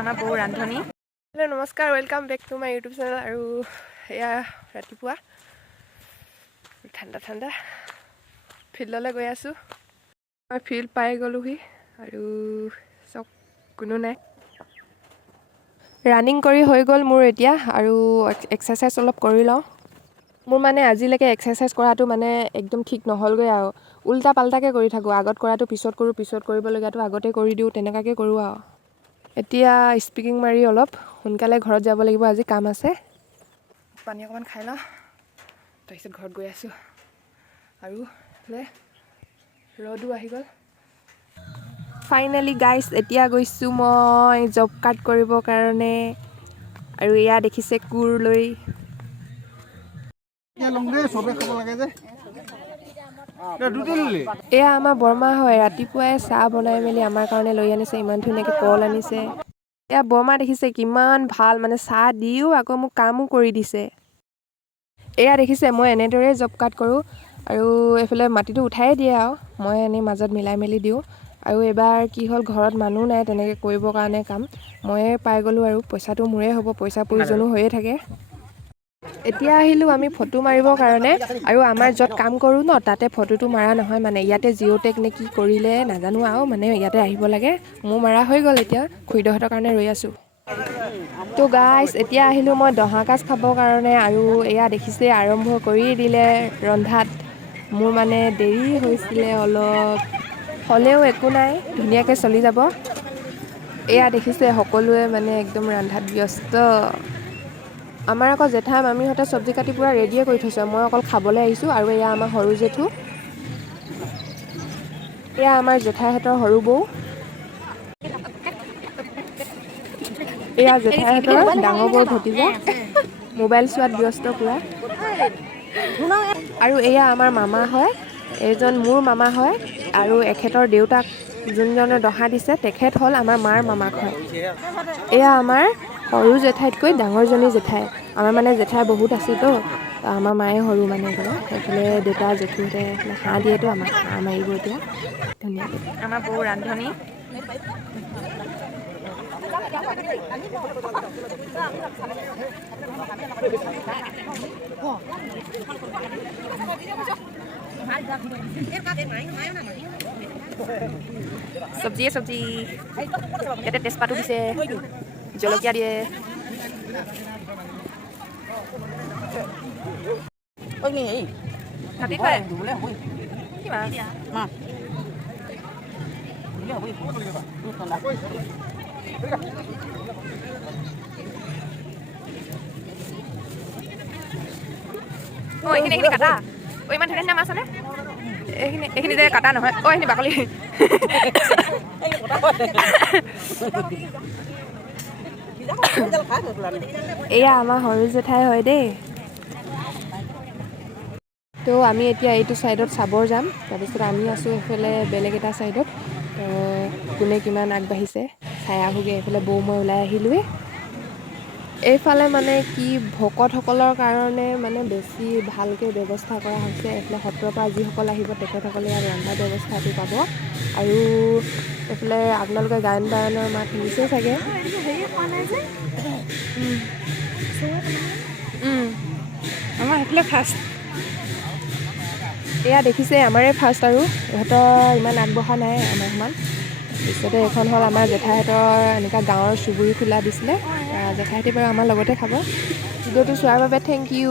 আমাৰ বৌ ৰান্ধনি। হেল্ল' নমস্কাৰ, welcome back to my YouTube channel. আৰু এয়া ৰাতিপুৱা ঠাণ্ডা ঠাণ্ডা ফিল্ডলৈ গৈ আছোঁ। মই ফিল্ড পাই গ'লোহি আৰু চব কোনো নাই। ৰানিং কৰি হৈ গ'ল মোৰ এতিয়া, আৰু এক্সাৰচাইজ অলপ কৰি লওঁ। মোৰ মানে আজিলৈকে এক্সাৰচাইজ কৰাটো মানে একদম ঠিক নহ'লগৈ আৰু উল্টা পাল্টাকৈ কৰি থাকোঁ। আগত কৰাটো পিছত কৰোঁ, পিছত কৰিবলগীয়াটো আগতে কৰি দিওঁ, তেনেকুৱাকৈ কৰোঁ আৰু। এতিয়া স্পিকিং মাৰি অলপ সোনকালে ঘৰত যাব লাগিব, আজি কাম আছে। পানী অকণমান খাই লওঁ, তাৰপিছত ঘৰত গৈ আছোঁ। আৰু ৰ'দো আহি গ'ল। ফাইনেলি গাইজ, এতিয়া গৈছোঁ মই জব কাৰ্ড কৰিবৰ কাৰণে। আৰু এয়া দেখিছে কোৰ লৈ। এয়া আমাৰ বৰমা হয়, ৰাতিপুৱাই চাহ বনাই মেলি আমাৰ কাৰণে লৈ আনিছে। ইমান ধুনীয়াকৈ কল আনিছে। এয়া বৰমা দেখিছে কিমান ভাল, মানে চাহ দিও আকৌ মোক কামো কৰি দিছে। এয়া দেখিছে মই এনেদৰেই জব কাৰ্ড কৰোঁ, আৰু এইফালে মাটিটো উঠাই দিয়ে আৰু মই এনেই মাজত মিলাই মেলি দিওঁ। আৰু এইবাৰ কি হ'ল, ঘৰত মানুহ নাই তেনেকৈ কৰিবৰ কাৰণে কাম, ময়ে পাই গ'লোঁ। আৰু পইচাটো মোৰে হ'ব, পইচাৰ প্ৰয়োজনো হৈয়ে থাকে। এতিয়া আহিলোঁ আমি ফটো মাৰিবৰ কাৰণে, আৰু আমাৰ য'ত কাম কৰোঁ ন, তাতে ফটোটো মাৰা নহয়। মানে ইয়াতে জিঅ'টেক নে কি কৰিলে নাজানো আৰু, মানে ইয়াতে আহিব লাগে। মোৰ মাৰা হৈ গ'ল, এতিয়া খুৰীদেউহঁতৰ কাৰণে ৰৈ আছোঁ। তো গাইজ, এতিয়া আহিলোঁ মই দহা কাজ খাবৰ কাৰণে। আৰু এয়া দেখিছে আৰম্ভ কৰি দিলে ৰন্ধাত। মোৰ মানে দেৰি হৈছিলে অলপ, হ'লেও একো নাই, ধুনীয়াকৈ চলি যাব। এয়া দেখিছে সকলোৱে মানে একদম ৰন্ধাত ব্যস্ত। আমাৰ আকৌ জেঠাই মামীহঁতে চব্জি কাটি পূৰা ৰেডিয়ে কৰি থৈছে, মই অকল খাবলৈ আহিছোঁ। আৰু এয়া আমাৰ সৰু জেঠু, এয়া আমাৰ জেঠাইহঁতৰ সৰু বৌ, এয়া জেঠাইহঁতৰ ডাঙৰ বৌৰ ভতিজা, মোবাইল চোৱাত ব্যস্ত পূৰা। আৰু এয়া আমাৰ মামা হয়, এইজন মোৰ মামা হয়। আৰু এখেতৰ দেউতাক যোনজনে দহা দিছে, তেখেত হ'ল আমাৰ মাৰ মামাক হয়। এয়া আমাৰ সৰু জেঠাইতকৈ ডাঙৰজনী জেঠাই। আমাৰ মানে জেঠাই বহুত আছেতো, আমাৰ মায়ে সৰু মানে একেবাৰে। সেইফালে দেউতা জেঠুহঁতে সেইফালে হাঁহ দিয়েতো, আমাক হাঁহ মাৰিব এতিয়া ধুনীয়াকৈ। আমাৰ বৌ ৰান্ধনি। চব্জিয়ে চব্জি, ইয়াতে তেজপাতো দিছে, জলকীয়া দিয়ে। এইখিনি কাটা। ইমান ধুনীয়া ধুনীয়া মাছ আনে। এইখিনি যে কাটা নহয়, এইখিনি বাকলি। এয়া আমাৰ সৰু জেঠাই হয় দেই। তো আমি এতিয়া এইটো ছাইডত চাবৰ যাম, তাৰপিছত আমি আছোঁ এইফালে বেলেগ এটা ছাইডত। তো কোনে কিমান আগবাঢ়িছে চাই আহোঁগৈ। এইফালে বৌ মই ওলাই আহিলোঁৱে। এইফালে মানে কি, ভকতসকলৰ কাৰণে মানে বেছি ভালকৈ ব্যৱস্থা কৰা হৈছে। এইফালে সত্ৰৰ পৰা যিসকল আহিব, তেখেতসকলে ইয়াত ৰন্ধাৰ ব্যৱস্থাটো পাব। আৰু এইফালে আপোনালোকে গায়ন বায়নৰ মাত শুনিছেই চাগে। আমাৰ সেইফালে ফাৰ্ষ্ট। এয়া দেখিছে আমাৰে ফাৰ্ষ্ট, আৰু ইহঁতৰ ইমান আগবঢ়া নাই আমাৰ সমান। পিছতে এইখন হ'ল আমাৰ জেঠাইহঁতৰ এনেকুৱা গাঁৱৰ চুবুৰী খোলা দিছিলে। জেঠাইহঁতে বাৰু আমাৰ লগতে খাব। ভিডিঅ'টো চোৱাৰ বাবে থেংক ইউ।